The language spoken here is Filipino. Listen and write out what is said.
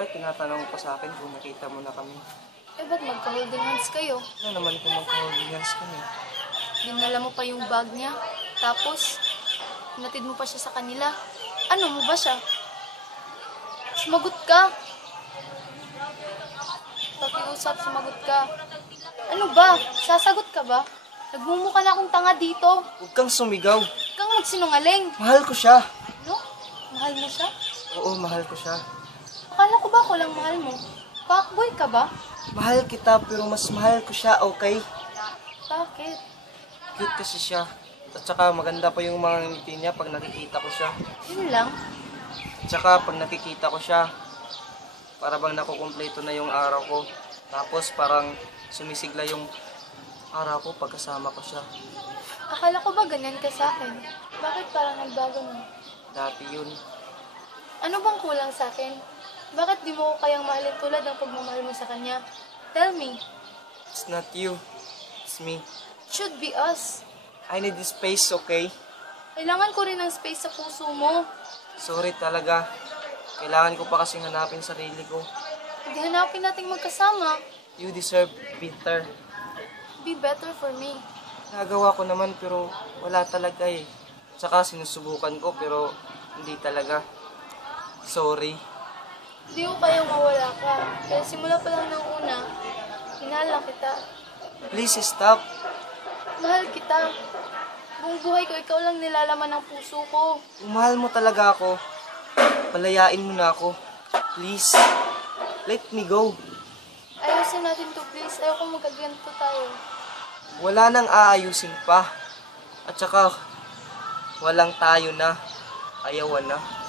Bakit tinatanong ko sa akin kung nakita mo na kami? Eh, ba't magka-holding hands kayo? Ano naman kung magka-holding hands kami? Dinala mo pa yung bag niya. Tapos, hinatid mo pa siya sa kanila. Ano mo ba siya? Sumagot ka. Pakiusap, sumagot ka. Ano ba? Sasagot ka ba? Nagmumukha na akong tanga dito. Huwag kang sumigaw. Huwag kang magsinungaling. Mahal ko siya. Ano? Mahal mo siya? Oo, mahal ko siya. Akala ko ba ako lang mahal mo? Fuckboy ka ba? Mahal kita pero mas mahal ko siya, okay? Bakit? Cute kasi siya. At saka maganda pa yung mga ngiti niya pag nakikita ko siya. Yun lang. At saka pag nakikita ko siya, para bang nakukumpleto na yung araw ko. Tapos parang sumisigla yung araw ko pagkasama ko siya. Akala ko ba ganyan ka sa akin? Bakit parang nagbago mo? Dati yun. Ano bang kulang sa akin? Bakit di mo ko kayang mahalin tulad ng pagmamahal mo sa kanya? Tell me. It's not you. It's me. It should be us. I need this space, okay? Kailangan ko rin ng space sa puso mo. Sorry talaga. Kailangan ko pa kasing hanapin sarili ko. Hindi hanapin nating magkasama. You deserve better. Be better for me. Nagawa ko naman pero wala talaga eh. Tsaka sinusubukan ko pero hindi talaga. Sorry. Hindi ko kayang mawala ka. Kaya simula pa lang ng una, hinala kita. Please stop. Mahal kita. Buong buhay ko, ikaw lang nilalaman ng puso ko. Kung mahal mo talaga ako, palayain mo na ako. Please. Let me go. Ayusin natin to, please. Ayoko magkaganto tayo. Wala nang aayusin pa. At saka, walang tayo na. Ayawan na.